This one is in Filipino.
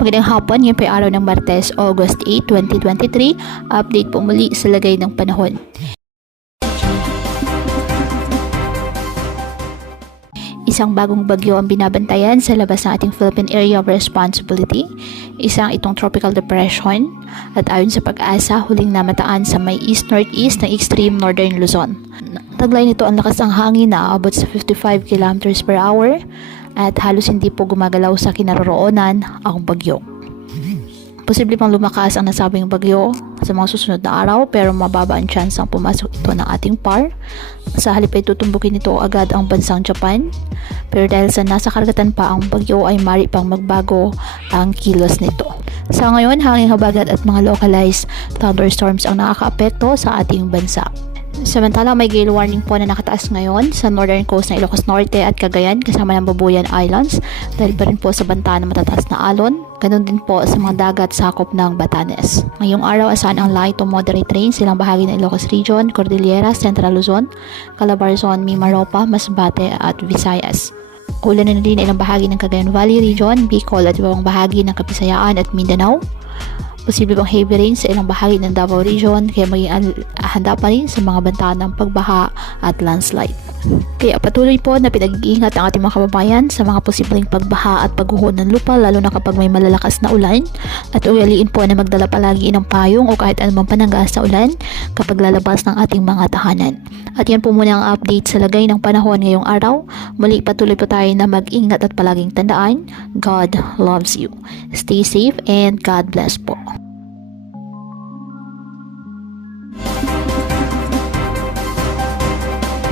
Magandang hapon, ngayon po ay araw ng Martes, August 8, 2023. Update po muli sa lagay ng panahon. Isang bagong bagyo ang binabantayan sa labas ng ating Philippine Area of Responsibility. Isang itong tropical depression at ayon sa pag-asa, huling namataan sa may east-northeast ng extreme northern Luzon. Taglay nito ang lakas ng hangin na aabot sa 55 km per hour at halos hindi po gumagalaw sa kinaroroonan ang bagyo. Posible pang lumakas ang nasabing bagyo sa mga susunod na araw pero mababa ang chance ang pumasok ito ng ating PAR. Sa halip ay tutumbukin ito agad ang bansang Japan. Pero dahil sa nasa karagatan pa ang bagyo ay mari pang magbago ang kilos nito. Sa ngayon, hanging habagat at mga localized thunderstorms ang nakakaapekto sa ating bansa. Samantala, may gale warning po na nakataas ngayon sa northern coast ng Ilocos Norte at Cagayan kasama ng Babuyan Islands dahil pa rin po sa banta ng matataas na alon. Ganon din po sa mga dagat sakop ng Batanes. Ngayong araw, asahan ang light to moderate rain silang bahagi ng Ilocos Region, Cordillera, Central Luzon, Calabarzon, Mimaropa, Masbate at Visayas. Ulan na din ilang bahagi ng Cagayan Valley Region, Bicol at ibang bahagi ng Kapisayaan at Mindanao. Posible pang heavy rain sa ilang bahagi ng Davao Region kaya maging handa pa rin sa mga banta ng pagbaha at landslide. Kaya patuloy po na pinag-iingat ang ating mga kababayan sa mga posibleng pagbaha at pagguho ng lupa lalo na kapag may malalakas na ulan at ugaliin po na magdala palagi ng payong o kahit anumang panangga sa ulan kapag lalabas ng ating mga tahanan. At yan po muna ang update sa lagay ng panahon ngayong araw. Muli patuloy po tayo na mag-ingat at palaging tandaan, God loves you. Stay safe and God bless po.